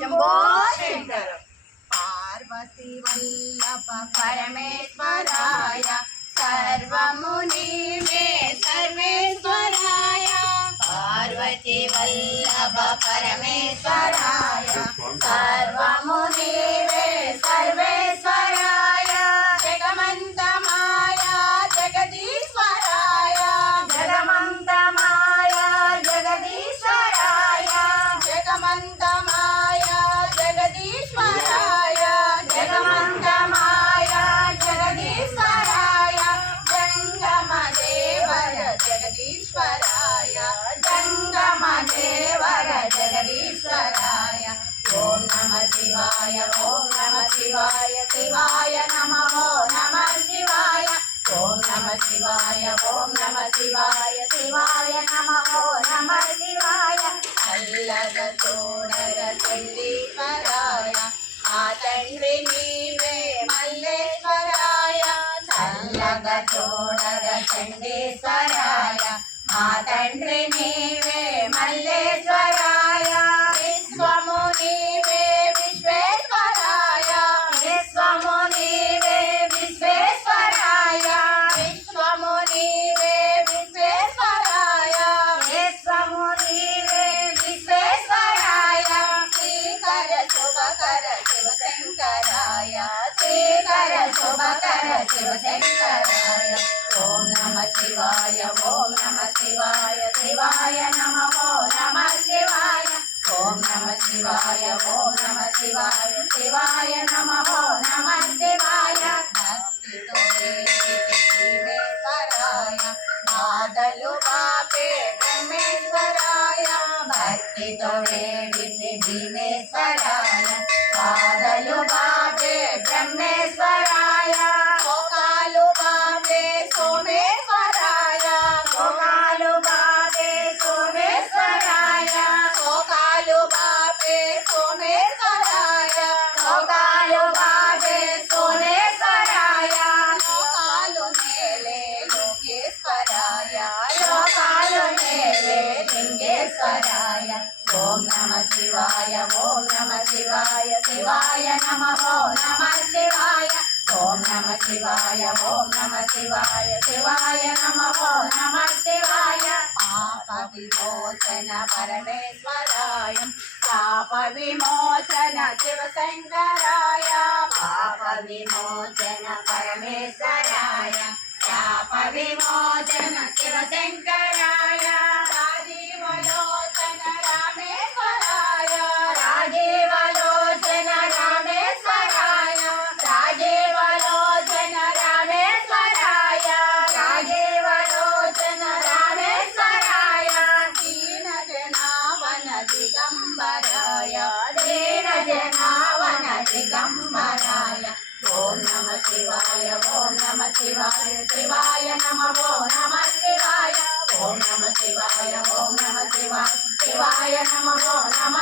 शंभो शंकर पार्वती वल्लभ परमेश्वराय सर्वमुनि मे सर्वेश्वराय पार्वती वल्लभ परमेश्वराय सर्वमुनि జగదీశ్వరాయ జంగమ దేవర జగదీశ్వరాయ. ఓం నమ శివాయ ఓం నమ శివాయ శివాయ నమ నమ శివాయ. ఓం నమ శివాయ ఓం నమ శివాయ శివాయ నమ నమ శివాయ. చల్లగ చూడగ చెల్లీశ్వరాయ ఆ తండ్రి నీవే మల్లేశ్వరాయ. చల్లగ చూడగ చండీశ్వరాయ మా తండ్రి నీవే మల్లేశ్వరాయ విశ్వము నీవే విశ్వేశ్వరాయ విశ్వము నీవే విశ్వేశ్వరాయ విశ్వము నీవే విశ్వేశ్వరాయ విశ్వము నీవే విశ్వేశ్వరాయ శ్రీకర శుభకర శివశంకరాయ శ్రీకర శుభకర శివశంకరాయ ఓం నమ శివాయ ఓం నమ శివాయ శివాయ నమ ఓం నమ శివాయ. ఓం నమ శివాయ ఓం నమ శివాయ శివాయ నమ ఓం నమ శివాయ. భక్తితో వేడికి జీవేశ్వరాయ బాధలు బాపే బ్రహ్మేశ్వరాయ. భక్తితో వేడికి భీమేశ్వరాయ బాధలు బాపే బ్రహ్మే ఓం నమ శివాయ ఓం నమ శివాయ శివాయ నమ ఓం నమ శివాయ. ఓం నమ శివాయ ఓం నమ శివాయ శివాయ నమ ఓం నమ శివాయ. పాప విమోచన పరమేశ్వరాయ పాప విమోచన శివశంకరాయ. పాప విమోచన పరమేశ్వరాయ పాప విమోచన శివశంకరాయ. దిగంబరాయ ఓం నమ శివాయ ఓం నమ శివాయ శివాయ నమ ఓం నమ శివాయ. ఓం నమ శివాయ ఓం నమ శివాయ శివాయ నమ ఓం నమ